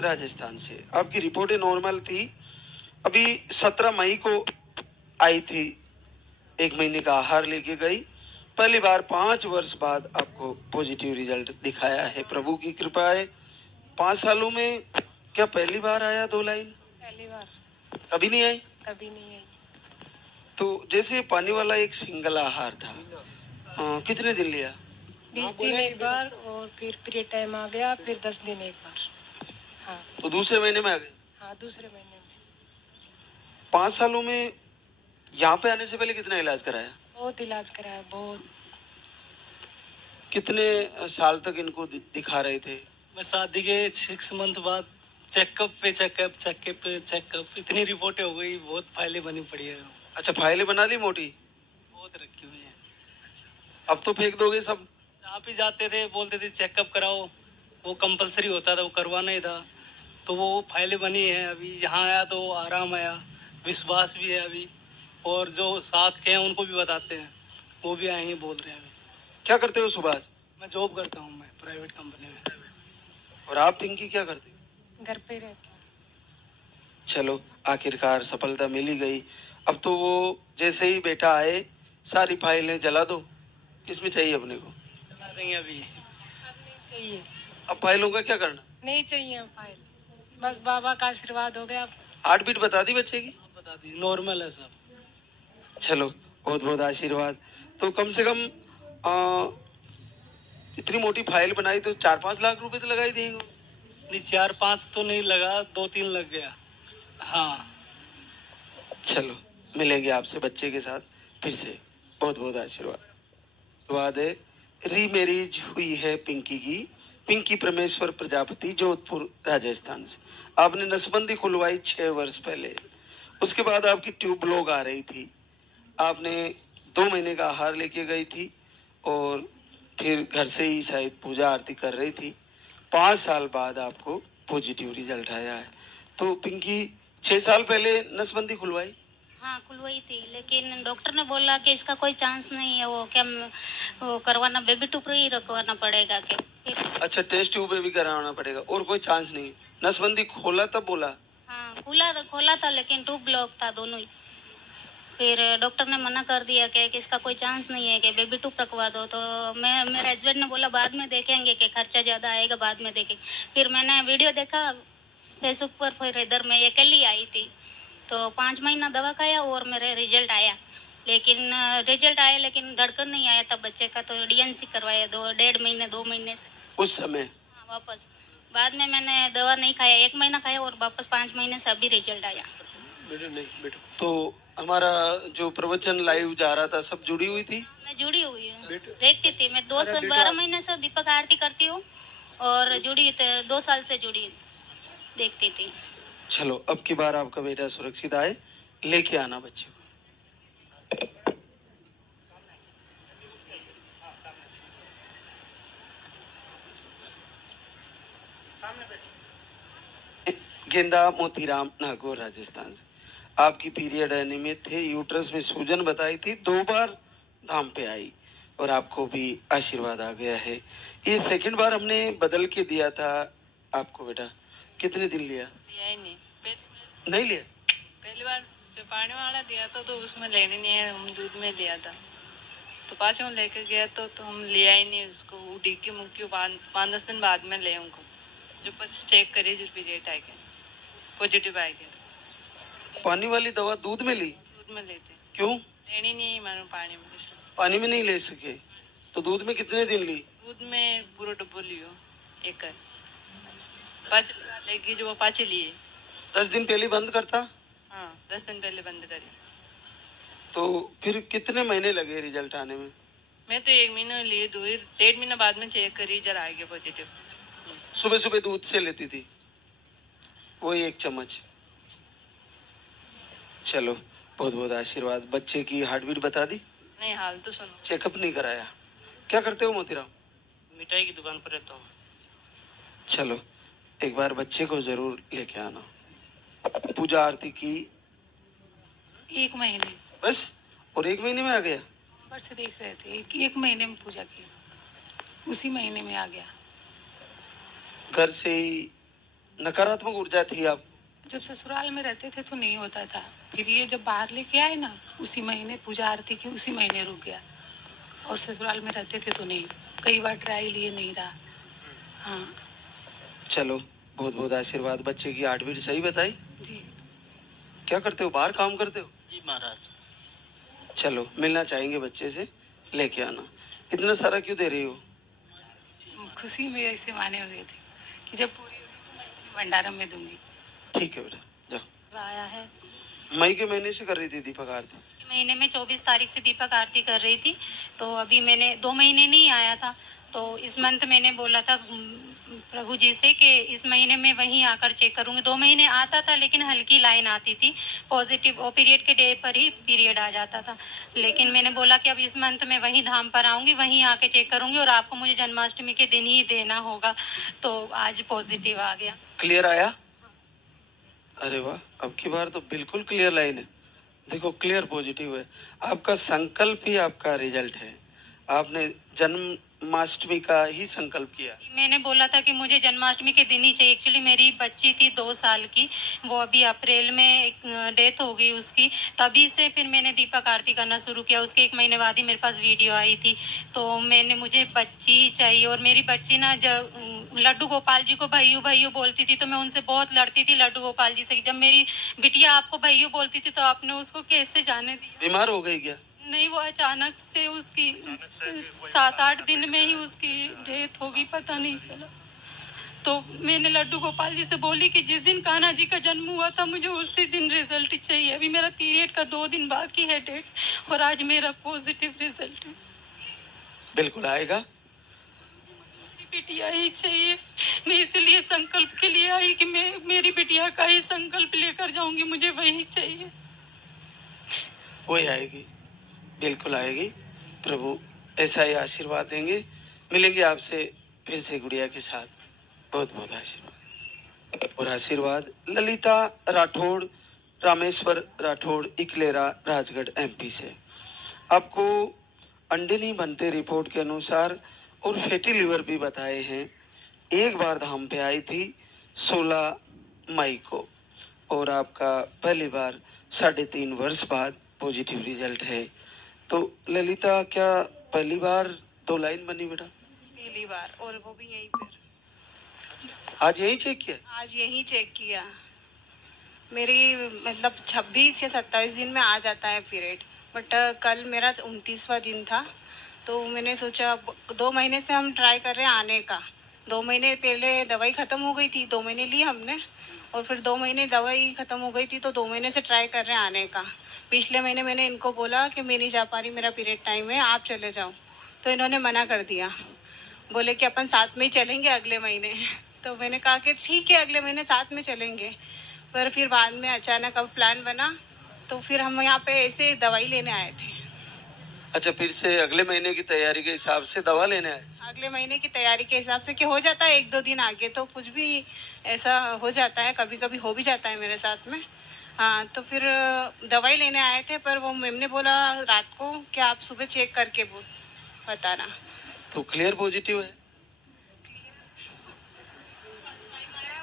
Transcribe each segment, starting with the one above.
राजस्थान से। आपकी रिपोर्टें नॉर्मल थी, अभी 17 मई को आई थी, 1 महीने का आहार लेके गई, पहली बार 5 वर्ष बाद आपको पॉजिटिव रिजल्ट दिखाया है, प्रभु की कृपा है। 5 सालों में क्या पहली बार आया 2 लाइन? पहली बार। कभी नहीं आई? कभी नहीं आई। तो जैसे पानी वाला एक सिंगल आहार था, कितने दिन लिया? 20 दिन एक बार, और फिर पीरियड टाइम आ गया, फिर 10 दिन एक बार। हाँ। तो दूसरे महीने में आ गए? हाँ, दूसरे महीने में। 5 सालों में यहाँ पे आने से पहले कितना इलाज कराया? बहुत इलाज कराया, बहुत। कितने साल तक इनको दिखा रहे थे? मैं शादी के 6 मंथ बाद चेकअप पे चेकअप, इतनी रिपोर्टें हो गई, बहुत फाइलें बनी पड़ी है। अच्छा, फाइलें बना ली मोटी? बहुत रखी हुई है। अब तो फेंक दोगे सब? जहाँ भी जाते थे बोलते थे चेकअप कराओ, वो कंपलसरी होता था, वो करवाना ही था। तो वो फाइलें बनी है। अभी यहाँ आया तो आराम आया, विश्वास भी है अभी। और जो साथ के हैं उनको भी बताते हैं, वो भी आएंगे बोल रहे हैं। अभी क्या करते हो सुभाष? मैं जॉब करता हूँ, मैं प्राइवेट कंपनी में। और आप पिंकी क्या करते हो? घर पे रहती हूँ। चलो, आखिरकार सफलता मिल ही गई। अब तो वो जैसे ही बेटा आए सारी फाइलें जला दो। किसमें चाहिए अपने को? चला देंगे अभी। अब नहीं चाहिए। अब फाइलों का क्या करना? नहीं चाहिए अब फाइल, बस बाबा का आशीर्वाद हो गया। हार्ट बीट बता दी बच्चे की? आप बता दी, नॉर्मल है सब। चलो, बहुत बहुत आशीर्वाद। तो कम से कम इतनी मोटी फाइल बनाई तो 4-5 लाख रुपए तो लगाई देंगे। नहीं, 4-5 तो नहीं लगा, 2-3 लग गया। हाँ। चलो, मिलेंगे आपसे बच्चे के साथ फिर से। बहुत बहुत आशीर्वाद है। रीमैरिज हुई है पिंकी की, पिंकी परमेश्वर प्रजापति, जोधपुर राजस्थान से। आपने नसबंदी खुलवाई 6 वर्ष पहले। उसके बाद आपकी ट्यूब ब्लॉक आ रही थी, आपने 2 महीने का आहार लेके गई थी और फिर घर से ही शायद पूजा आरती कर रही थी। 5 साल बाद आपको पॉजिटिव रिजल्ट आया है। तो पिंकी 6 साल पहले नसबंदी खुलवाई? हाँ, खुलवाई थी, लेकिन डॉक्टर ने बोला कि इसका कोई चांस नहीं है, वो क्या वो करवाना, बेबी टूब ही रखवाना पड़ेगा क्या। फिर अच्छा, टेस्ट ट्यूब भी कराना पड़ेगा और कोई चांस नहीं? नसबंदी खोला तब बोला? हाँ, खोला था, लेकिन ट्यूब ब्लॉक था दोनों ही। फिर डॉक्टर ने मना कर दिया कि इसका कोई चांस नहीं है कि बेबी टूब रखवा दो। तो मेरे हस्बैंड ने बोला बाद में देखेंगे कि खर्चा ज़्यादा आएगा, बाद में देखेंगे। फिर मैंने वीडियो देखा फेसबुक पर, फिर इधर मैं अकेली आई थी, तो 5 महीना दवा खाया और मेरे रिजल्ट आया। लेकिन धड़कन नहीं आया था बच्चे का, तो डीएनसी करवाया 1.5 महीने 2 महीने से उस समय? हाँ, वापस बाद में मैंने दवा नहीं खाया, 1 महीना खाया और वापस 5 महीने से अभी रिजल्ट आया। तो हमारा जो प्रवचन लाइव जा रहा था, सब जुड़ी हुई थी? मैं जुड़ी हुई हूँ, देखती थी मैं 12 महीने से दीपक आरती करती हूँ और 2 साल से जुड़ी देखती थी। चलो, अब की बार आपका बेटा सुरक्षित आए, लेके आना बच्चे को। गेंदा मोतीराम, नागौर राजस्थान से। आपकी पीरियड अनियमित थे, यूट्रस में सूजन बताई थी, 2 बार धाम पे आई और आपको भी आशीर्वाद आ गया है। ये सेकंड बार हमने बदल के दिया था आपको बेटा, कितने दिन लिया? लिया ही नहीं। नहीं लिया? पहली बार जो पानी वाला दिया था तो उसमें लेने नहीं है, हम दूध में लिया था। तो पाँचों लेके गया तो हम लिया ही नहीं उसको। वो डीकी मुक्की 5-10 दिन बाद में ले उनको, जो चेक करी, जो पीरियड आ गया पॉजिटिव आ गया। पानी वाली दवा दूध में ली? दूध में लेते। क्यों? लेनी नहीं मानो पानी में। पानी में नहीं ले सके तो दूध में कितने दिन ली? दूध में पूरा डब्बो लियो, एक 5 लेगी, जो वो 5 लिए। 10 दिन पहले बंद करता? हाँ, 10 दिन पहले बंद करी। तो फिर कितने महीने लगे रिजल्ट आने में? मैं तो 1 महीना लिए, 1.5 महीना बाद में चेक करी, जरा आ गया पॉजिटिव। सुबह सुबह दूध से लेती थी, वही 1 चम्मच। चलो, बहुत बहुत आशीर्वाद। बच्चे की हार्ट बीट बता दी? नहीं, हाल तो सुनो। चेकअप नहीं कराया? क्या करते हो मोतीराम? मिठाई की दुकान पर रहता हूँ। चलो, एक बार बच्चे को जरूर लेके आना। पूजा आरती की? 1 महीने बस, और 1 महीने में आ गया? नंबर से देख रहे थे, एक महीने में पूजा की, उसी महीने में आ गया। घर से ही नकारात्मक ऊर्जा थी आप? जब ससुराल में रहते थे तो नहीं होता था, फिर ये जब बाहर लेके आए ना, उसी महीने पूजा आरती की, उसी महीने रुक गया। और ससुराल में रहते थे तो नहीं, कई बार ट्राई लिए, नहीं रहा। हाँ चलो, बहुत बहुत आशीर्वाद। बच्चे की हार्ट बीट सही बताई? जी। क्या करते हो, बाहर काम करते हो? जी महाराज। चलो, मिलना चाहेंगे बच्चे से, लेके आना। इतना सारा क्यों दे रही हो? खुशी में ऐसे माने हुए थे कि जब पूरी होगी तो मैं इतनी भंडारा में दूंगी। ठीक है बेटा, जाओ। आया है मई के महीने से कर रही थी दीपक आरती? महीने में 24 तारीख से दीपक आरती कर रही थी, तो अभी मैंने 2 महीने नहीं आया था, तो इस मंथ मैंने बोला था प्रभु जी से कि इस महीने में वहीं आकर चेक करूंगी। 2 महीने आता था लेकिन हल्की लाइन आती थी पॉजिटिव, और पीरियड के डे पर ही पीरियड आ जाता था। लेकिन मैंने बोला कि अब इस मंथ में वहीं धाम पर आऊंगी, वहीं आके चेक करूंगी, और आपको मुझे जन्माष्टमी के दिन ही देना होगा। तो आज पॉजिटिव आ गया। क्लियर आया? अरे वाह, अब की बार तो बिल्कुल क्लियर लाइन है। देखो, क्लियर पॉजिटिव है। आपका संकल्प ही आपका रिजल्ट है। आपने जन्माष्टमी का ही संकल्प किया। मैंने बोला था कि मुझे जन्माष्टमी के दिन ही चाहिए। एक्चुअली मेरी बच्ची थी 2 साल की, वो अभी अप्रैल में डेथ हो गई उसकी। तभी से फिर मैंने दीपक आरती करना शुरू किया। उसके 1 महीने बाद ही मेरे पास वीडियो आई थी, तो मुझे बच्ची ही चाहिए। और मेरी बच्ची ना, जब लड्डू गोपाल जी को भैयू भैयू बोलती थी, तो मैं उनसे बहुत लड़ती थी लड्डू गोपाल जी से। जब मेरी बिटिया आपको भैयू बोलती थी तो आपने उसको कैसे जाने दिया? बीमार हो गई क्या? नहीं, वो अचानक से उसकी 7-8 दिन में ही उसकी डेथ हो गई, पता नहीं चला। तो मैंने लड्डू गोपाल जी से बोली कि जिस दिन कान्हा जी का जन्म हुआ था मुझे उसी दिन रिजल्ट चाहिए। अभी मेरा पीरियड का 2 दिन बाकी है डेट, और आज मेरा पॉजिटिव रिजल्ट है। बिल्कुल आएगा। मेरी बिटिया ही चाहिए। मैं इसलिए संकल्प के लिए आई कि मैं मेरी बिटिया का ही संकल्प लेकर जाऊंगी, मुझे वही चाहिए। वही आएगी, बिल्कुल आएगी। प्रभु ऐसा ही आशीर्वाद देंगे। मिलेंगे आपसे फिर से गुड़िया के साथ। बहुत बहुत आशीर्वाद। और आशीर्वाद ललिता राठौड़, रामेश्वर राठौड़, इकलेरा, राजगढ़, MP से। आपको अंडे नहीं बनते रिपोर्ट के अनुसार, और फैटी लिवर भी बताए हैं। एक बार धाम पे आई थी 16 मई को, और आपका पहली बार 3.5 वर्ष बाद पॉजिटिव रिजल्ट है। तो ललिता, क्या पहली बार 2 लाइन बनी बेटा? पहली बार, और वो भी यहीं पर। आज यही चेक किया? आज यही चेक किया। मेरी मतलब 26 या 27 दिन में आ जाता है पीरियड, बट कल मेरा 29वां दिन था। तो मैंने सोचा 2 महीने से हम ट्राई कर रहे हैं आने का। 2 महीने पहले दवाई ख़त्म हो गई थी, 2 महीने ली हमने, और फिर 2 महीने दवाई ख़त्म हो गई थी, तो 2 महीने से ट्राई कर रहे हैं आने का। पिछले महीने मैंने इनको बोला कि मैं नहीं जा पा रही, मेरा पीरियड टाइम है, आप चले जाओ। तो इन्होंने मना कर दिया, बोले कि अपन साथ में ही चलेंगे अगले महीने। तो मैंने कहा कि ठीक है, अगले महीने साथ में चलेंगे। पर फिर बाद में अचानक अब प्लान बना, तो फिर हम यहाँ पे ऐसे दवाई लेने आए थे। अच्छा, फिर से अगले महीने की तैयारी के हिसाब से दवा लेने आए? अगले महीने की तैयारी के हिसाब से कि हो जाता है 1-2 दिन आगे, तो कुछ भी ऐसा हो जाता है, कभी कभी हो भी जाता है मेरे साथ में। हाँ, तो फिर दवाई लेने आए थे, पर वो मैम ने बोला रात को कि आप सुबह चेक करके बताना। तो क्लियर पॉजिटिव है?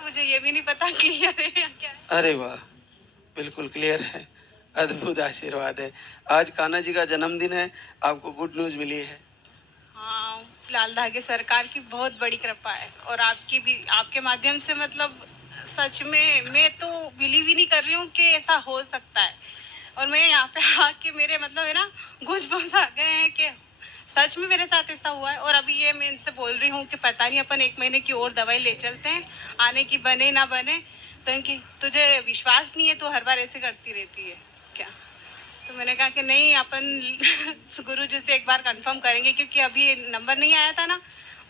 मुझे ये भी नहीं पता क्लियर है या क्या है। अरे वाह, बिल्कुल क्लियर है। अद्भुत आशीर्वाद है। आज कान्हा जी का जन्मदिन है, आपको गुड न्यूज मिली है। हाँ, लाल धागे सरकार की बहुत बड़ी कृपा है, और आपकी भी, आपके माध्यम से मतलब सच में मैं तो बिलीव ही नहीं कर रही हूँ कि ऐसा हो सकता है। और मैं यहाँ पे आके मेरे मतलब है ना गूज़बम्स आ गए हैं कि सच में मेरे साथ ऐसा हुआ है। और अभी ये मैं इनसे बोल रही हूँ कि पता नहीं अपन 1 महीने की और दवाई ले चलते हैं, आने की बने ना बने। तो इनकी तुझे विश्वास नहीं है, तो हर बार ऐसे करती रहती है क्या? तो मैंने कहा कि नहीं, अपन गुरु जी से एक बार कंफर्म करेंगे, क्योंकि अभी नंबर नहीं आया था ना,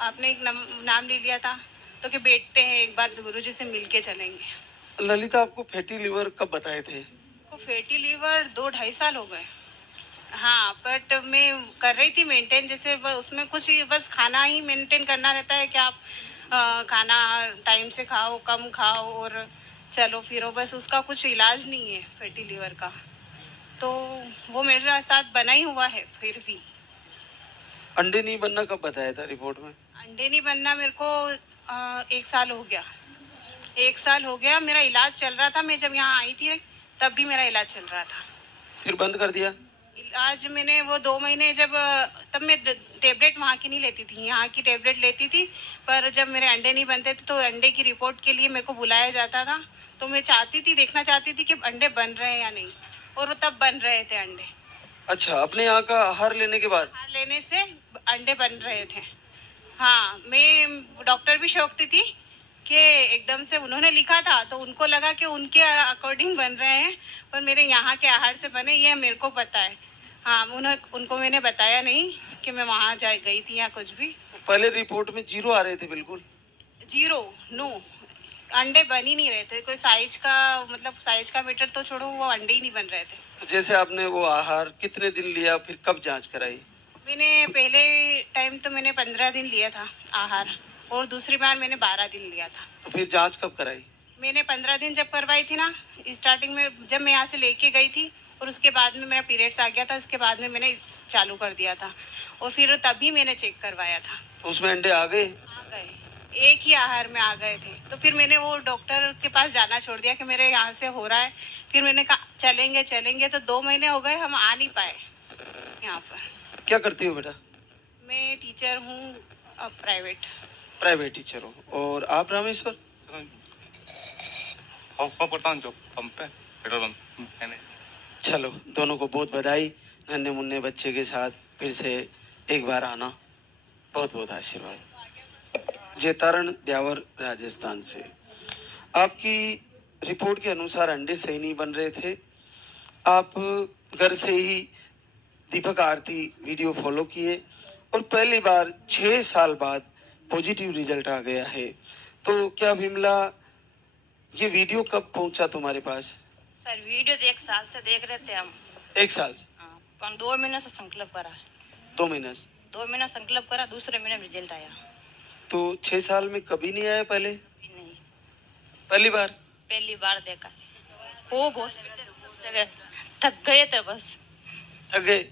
आपने एक नाम ले लिया था, तो कि बैठते हैं एक बार गुरु जी से मिल के चलेंगे। ललिता, आपको फैटी लिवर कब बताए थे? को फैटी लीवर 2-2.5 साल हो गए। हाँ, बट मैं कर रही थी मेंटेन, जैसे उसमें कुछ बस खाना ही मेंटेन करना रहता है कि आप खाना टाइम से खाओ, कम खाओ और चलो फिरो, बस उसका कुछ इलाज नहीं है फैटी लीवर का। तो वो मेरे साथ बना ही हुआ है। फिर भी अंडे नहीं बनना कब बताया था रिपोर्ट में? अंडे नहीं बनना मेरे को 1 साल हो गया। 1 साल हो गया, मेरा इलाज चल रहा था। मैं जब यहाँ आई थी तब भी मेरा इलाज चल रहा था। फिर बंद कर दिया? इलाज मैंने वो 2 महीने जब, तब मैं टेबलेट वहाँ की नहीं लेती थी, यहाँ की टेबलेट लेती थी। पर जब मेरे अंडे नहीं बनते थे तो अंडे की रिपोर्ट के लिए मेरे को बुलाया जाता था। तो मैं चाहती थी, देखना चाहती थी कि अंडे बन रहे हैं या नहीं, और तब बन रहे थे अंडे। अच्छा, अपने यहाँ का आहार लेने के बाद? आहार लेने से अंडे बन रहे थे। हाँ, मैं डॉक्टर भी शौकती थी कि एकदम से उन्होंने लिखा था तो उनको लगा कि उनके अकॉर्डिंग बन रहे हैं, पर मेरे यहाँ के आहार से बने, ये मेरे को पता है। हाँ, उनको मैंने बताया नहीं कि मैं वहाँ गई थी या कुछ भी। तो पहले रिपोर्ट में 0 आ रहे थे, बिल्कुल 0, नो, अंडे बन ही नहीं रहे थे। कोई साइज का, मतलब साइज का मीटर तो छोड़ो, वो अंडे ही नहीं बन रहे थे। तो जैसे आपने वो आहार कितने दिन लिया, फिर कब जांच कराई? मैंने पहले टाइम तो मैंने 15 दिन लिया था आहार, और दूसरी बार मैंने 12 दिन लिया था। तो फिर जांच कब कराई? मैंने 15 दिन जब करवाई थी ना, स्टार्टिंग में जब मैं यहाँ से लेके गई थी, और उसके बाद में मेरा पीरियड्स आ गया था, उसके बाद में मैंने चालू कर दिया था, और फिर तभी मैंने चेक करवाया था। तो उसमें अंडे आ गए? आ गए, एक ही आहार में आ गए थे। तो फिर मैंने वो डॉक्टर के पास जाना छोड़ दिया कि मेरे यहाँ से हो रहा है। फिर मैंने कहा चलेंगे चलेंगे, तो 2 महीने हो गए, हम आ नहीं पाए यहाँ पर। क्या करती हो बेटा? मैं टीचर हूँ, प्राइवेट। प्राइवेट टीचर हो। और आप रामेश्वर? करता हूँ जो पंप पे, पेट्रोल पंप मैंने। चलो, दोनों को बहुत बधाई। नन्हे मुन्ने बच्चे के साथ फिर से एक बार आना, बहुत बहुत आशीर्वाद। जेतारण ब्यावर राजस्थान से। आपकी रिपोर्ट के अनुसार अंडे सही नहीं बन रहे थे। आप घर से ही दीपक आरती वीडियो फॉलो किए, और पहली बार 6 साल बाद पॉजिटिव रिजल्ट आ गया है। तो क्या विमला, ये वीडियो कब पहुंचा तुम्हारे पास? सर वीडियो तो 1 साल से देख रहे थे हम। 1 साल से? हाँ, पर 2 महीने से संकल्प करा। 2 महीने से? 2 महीना संकल्प करा, दूसरे महीने रिजल्ट आया। तो 6 साल में कभी नहीं आया पहले? भी नहीं, पहली बार? पहली बार देखा। खूब हॉस्पिटल जगह थक गए थे बस। थक गए?